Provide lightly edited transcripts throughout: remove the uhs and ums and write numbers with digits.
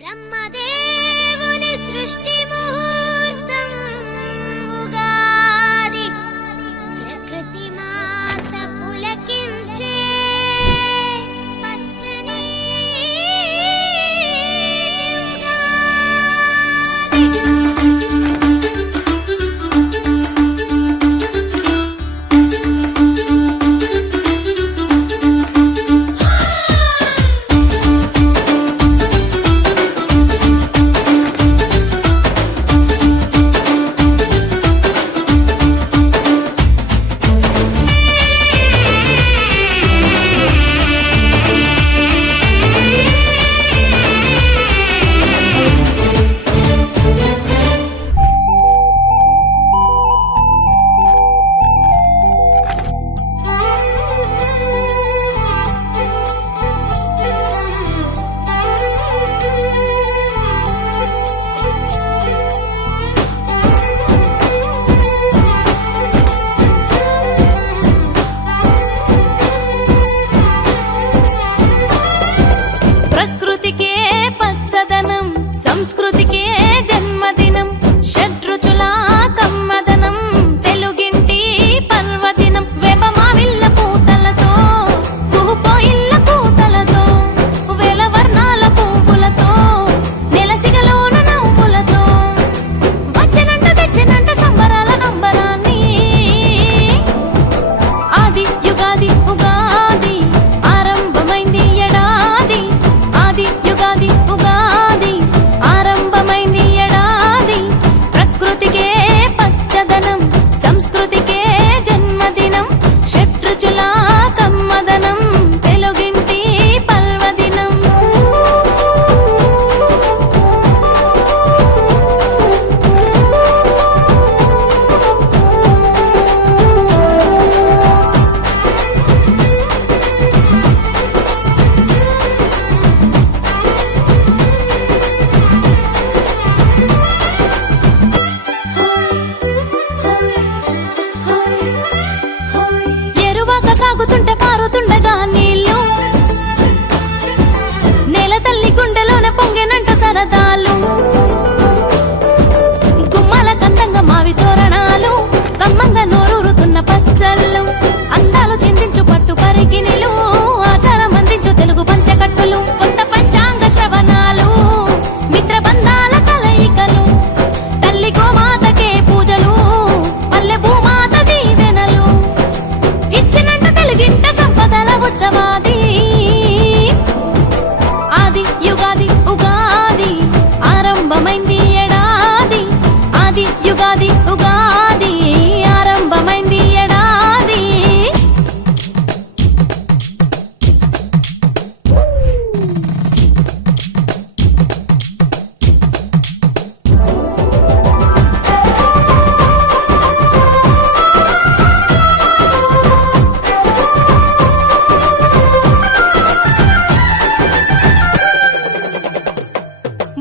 బ్రహ్మదేవుని సృష్టి ముహూర్తం ఉగాది, ప్రకృతి మాత పులకించే పచ్చని సంస్కృతికే జన్మదినం, షడ్రుచుల కమ్మదనం, తెలుగింటి పర్వదినం. వేపమావిళ్ళ పూతలతో, కుహుకోయిళ్ళ కూతలతో, వేల వర్ణాల పువ్వులతో, నెలసిగలోన నవ్వులతో, వచ్చనంట తెచ్చనంట సంబరాల అంబరాన్ని. ఆది యుగాది ఉగాది ఆరంభమైంది ఎడాది, ఆది యుగాది ఉగాది ఆరంభమైంది ఎడాది. ప్రకృతికే పచ్చదనం, సంస్కృతికే జన్మదినం, షడ్రుచుల కమ్మదనం, తెలుగింటి పర్వదినం. ఎరువాక సాగుతుంటే పారుతుండగా నీళ్ళు, నేల తల్లి గుండెలోన పొంగెనంట సరదాలు. గుమ్మాల కందంగా మావి తోరణాలు, కమ్మంగా నోరూరుతున్న పచ్చళ్ళు, అందాలు చిందించు పట్టు పరికినిలు, ఆచారం అందించు తెలుగు పంచకట్టులు, కొత్త పంచాంగ శ్రవణాలు, మిత్రబంధాల కలయికలు, తల్లి గోమాతకే పూజలు, పల్లె భూమాత దీవెనలు, ఇచ్చినంట తెలుగింట సంపదల ఉత్సవాది. ఆది యుగాది ఉగాది ఆరంభమైంది ఎడాది, ఆది యుగాది ఉగాది ఆరంభమైంది ఎడాది.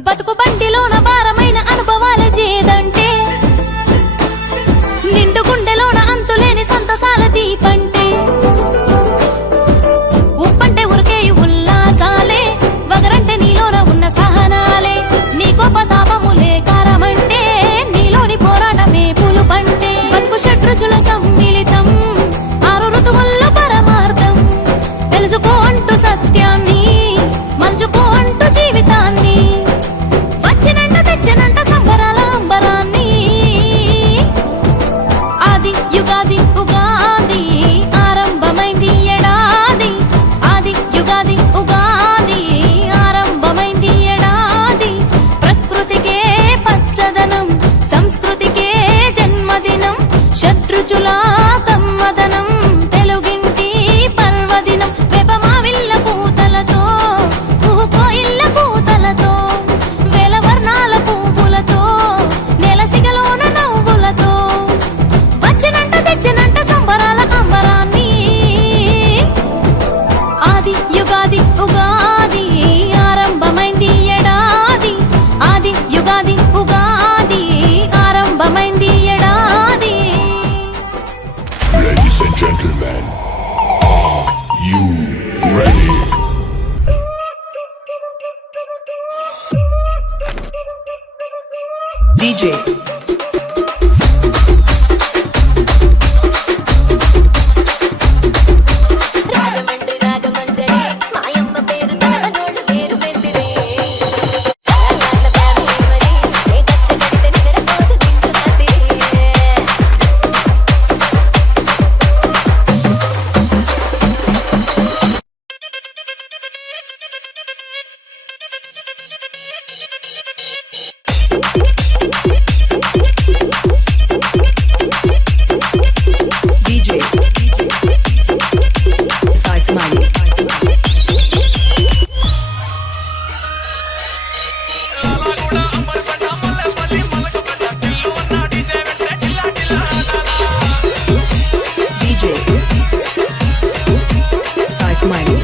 బతుకు బండిలోన భారమైన అనుభవాల చేదంటే, నిండు గుండెలోన అంతులేని సంతసాల దీపంటే, ఉప్పంటే ఉరికేయు ఉల్లాసాలే, వగరంటే నీలోన ఉన్న సహనాలే, నీ గొప్ప తాపములే కారమంటే, నీలోని పోరాటమే పులుపంటే. బతుకు షడ్రుచుల సమ్మిళితం, 6 ఋతువుల్లో పరమార్థం, తెలుసుకో అంటూ సత్యాన్ని, మలుచుకో అంటూ జీవితాన్ని, వచ్చినంట తెచ్చనంట సంబరాల అంబరాన్ని. ఆది యుగాది ఉగాది ఆరంభమైంది ఎడాది, ఆది యుగాది ఉగాది ఆరంభమైంది ఎడాది. ప్రకృతికే పచ్చదనం, సంస్కృతికే జన్మదినం, షడ్రుచుల కమ్మదనం, తెలుగింటి పర్వదినం. వేపమావిళ్ళ పూతల Smiley.